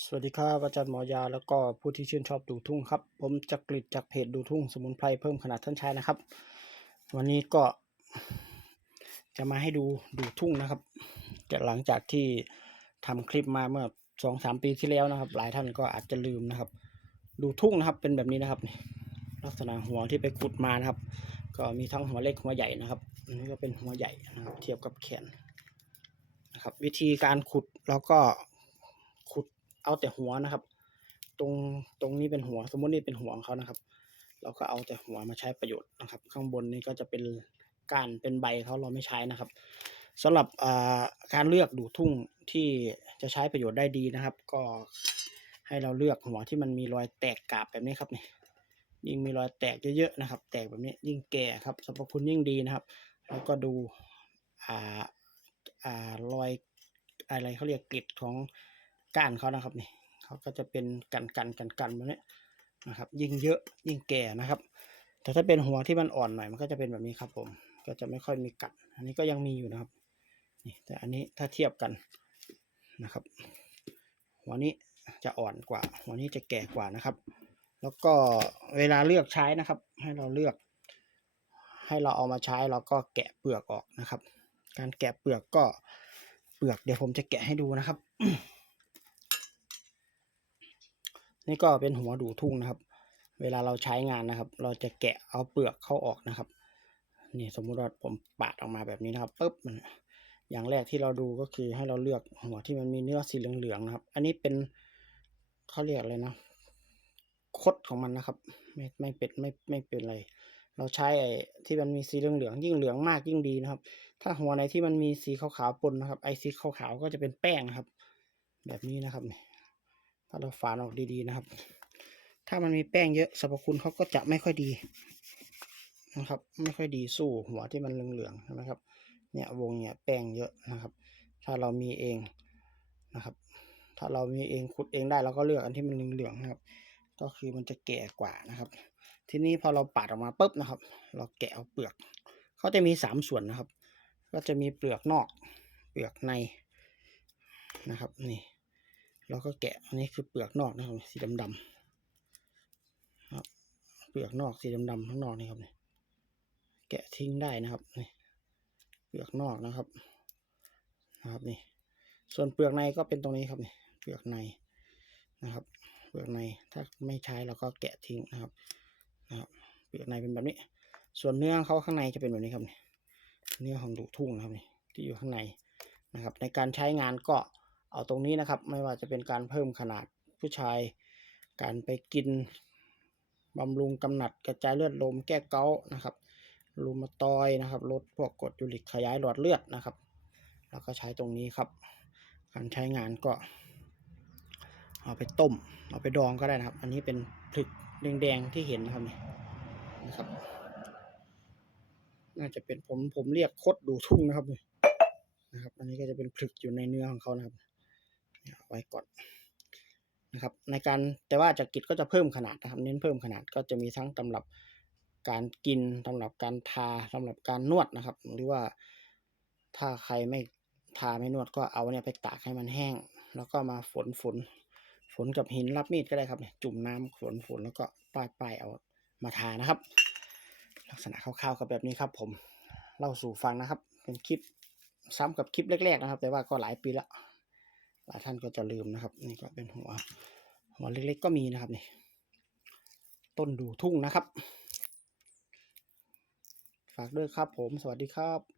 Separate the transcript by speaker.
Speaker 1: สวัสดีครับอาจารย์หมอยาแล้วก็ผู้ที่ชื่นชอบดูทุ่งครับ ผมจักริดจากเพจดูทุ่งสมุนไพรเพิ่มขนาดท่านชายนะครับ วันนี้ก็จะมาให้ดูดูทุ่งนะครับจะหลังจากที่ทำคลิปมาเมื่อสองสามปีที่แล้วนะครับ หลายท่านก็อาจจะลืมนะครับ ดูทุ่งนะครับเป็นแบบนี้นะครับลักษณะหัวที่ไปขุดมานะครับ ก็มีทั้งหัวเล็กหัวใหญ่นะครับอันนี้ก็เป็นหัวใหญ่นะครับ เทียบกับแขนนะครับ วิธีการขุดเราก็ขุด เอาแต่หัวนะครับ ตรงตรงนี้เป็นหัว สมมตินี่เป็นหัวของเขานะครับ เราก็เอาแต่หัวมาใช้ประโยชน์นะครับ ข้างบนนี้ก็จะเป็นก้านเป็นใบเขาเราไม่ใช้นะครับสำหรับอ่าการเลือกดูทุ่งที่จะใช้ประโยชน์ได้ดีนะครับ ก็ให้เราเลือกหัวที่มันมีรอยแตกกาบแบบนี้ครับนี่ยิ่งมีรอยแตกเยอะๆนะครับ แตกแบบนี้ยิ่งแก่ครับสรรพคุณยิ่งดีนะครับ แล้วก็ดูอ่าอ่ารอยอะไรเขาเรียกกริดของ ก้านเขานะครับนี่เขาก็จะเป็นกันกันกันกันแบบนี้นะครับ ยิ่งเยอะยิ่งแก่นะครับ แต่ถ้าเป็นหัวที่มันอ่อนหน่อยมันก็จะเป็นแบบนี้ครับผม ก็จะไม่ค่อยมีกัด อันนี้ก็ยังมีอยู่นะครับนี่แต่อันนี้ถ้าเทียบกันนะครับ หัวนี้จะอ่อนกว่า หัวนี้จะแก่กว่านะครับ แล้วก็เวลาเลือกใช้นะครับ ให้เราเลือก ให้เราเอามาใช้เราก็แกะเปลือกออกนะครับ การแกะเปลือกก็เปลือกเดี๋ยวผมจะแกะให้ดูนะครับ นี่ก็เป็นหัวดูทุ่งนะครับ เวลาเราใช้งานนะครับ เราจะแกะเอาเปลือกเข้าออกนะครับ นี่สมมุติว่าผมปาดออกมาแบบนี้นะครับปุ๊บมันอย่างแรกที่เราดูก็คือให้เราเลือกหัวที่มันมีเนื้อสีเหลืองๆนะครับ อันนี้เป็นเขาเรียกอะไรนะคดของมันนะครับ ไม่ไม่เป็นไม่ไม่เป็นไร เราใช้ไอ้ที่มันมีสีเหลืองๆยิ่งเหลืองมากยิ่งดีนะครับ ถ้าหัวไหนที่มันมีสีขาวๆปนนะครับ ไอ้สีขาวๆก็จะเป็นแป้งนะครับ แบบนี้นะครับนี่ ถ้าเราฝานออกดีๆนะครับ ถ้ามันมีแป้งเยอะสรรพคุณเขาก็จะไม่ค่อยดีนะครับ ไม่ค่อยดีสู้หัวที่มันเหลืองๆใช่ไหมครับ เนี่ยวงเนี่ยแป้งเยอะนะครับ ถ้าเรามีเองนะครับ ถ้าเรามีเองขุดเองได้เราก็เลือกอันที่มันเหลืองๆนะครับ ก็คือมันจะแก่กว่านะครับ ทีนี้พอเราปาดออกมาปุ๊บนะครับ เราแกะเอาเปลือกเขาจะมีสามส่วนนะครับ ก็จะมีเปลือกนอก เปลือกในนะครับ นี่ เราก็แกะอันนี้คือเปลือกนอกนะครับ สีดำๆครับ เปลือกนอกสีดำๆข้างนอกนี่ครับเนี่ยแกะทิ้งได้นะครับนี่เปลือกนอกนะครับนะครับนี่ ส่วนเปลือกในก็เป็นตรงนี้ครับนี่เปลือกในนะครับ เปลือกในถ้าไม่ใช้เราก็แกะทิ้งนะครับนะครับ เปลือกในเป็นแบบนี้ ส่วนเนื้อเขาข้างในจะเป็นแบบนี้ครับนี่เนื้อของดูทุ่งนะครับนี่ที่อยู่ข้างในนะครับ ในการใช้งานก็ เอาตรงนี้นะครับ ไม่ว่าจะเป็นการเพิ่มขนาดผู้ชาย การไปกินบำรุงกำหนัดกระจายเลือดลมแก้เกานะครับรูมาตอยนะครับลดพวกกรดยูริกขยายหลอดเลือดนะครับ แล้วก็ใช้ตรงนี้ครับ การใช้งานก็เอาไปต้ม เอาไปดองก็ได้นะครับ อันนี้เป็นผลึกแดงๆที่เห็นนะครับนี่นะครับ น่าจะเป็นผมผมเรียกคดดูทุ่งนะครับนี่นะครับ อันนี้ก็จะเป็นผลึกอยู่ในเนื้อของเขานะครับ ไว้ก่อนนะครับ ในการแต่ว่าจากกิจก็จะเพิ่มขนาดนะครับ เน้นเพิ่มขนาดก็จะมีทั้งตำรับการกินสำหรับการทาสำหรับการนวดนะครับ หรือว่าถ้าใครไม่ทาไม่นวดก็เอาเนี่ยไปตากให้มันแห้ง แล้วก็มาฝนฝนฝนกับหินรับมีดก็ได้ครับเนี่ยจุ่มน้ำฝนฝนแล้วก็ป้ายป้ายเอามาทานะครับ ลักษณะคร่าวๆกับแบบนี้ครับ ผมเล่าสู่ฟังนะครับ เป็นคลิปซ้ำกับคลิปแรกๆนะครับ แต่ว่าก็หลายปีและห ลายท่านก็จะลืมนะครับ นี่ก็เป็นหัวหัวเล็กๆก็มีนะครับนี่ ต้นดูทุ่งนะครับ ฝากด้วยครับผมสวัสดีครับ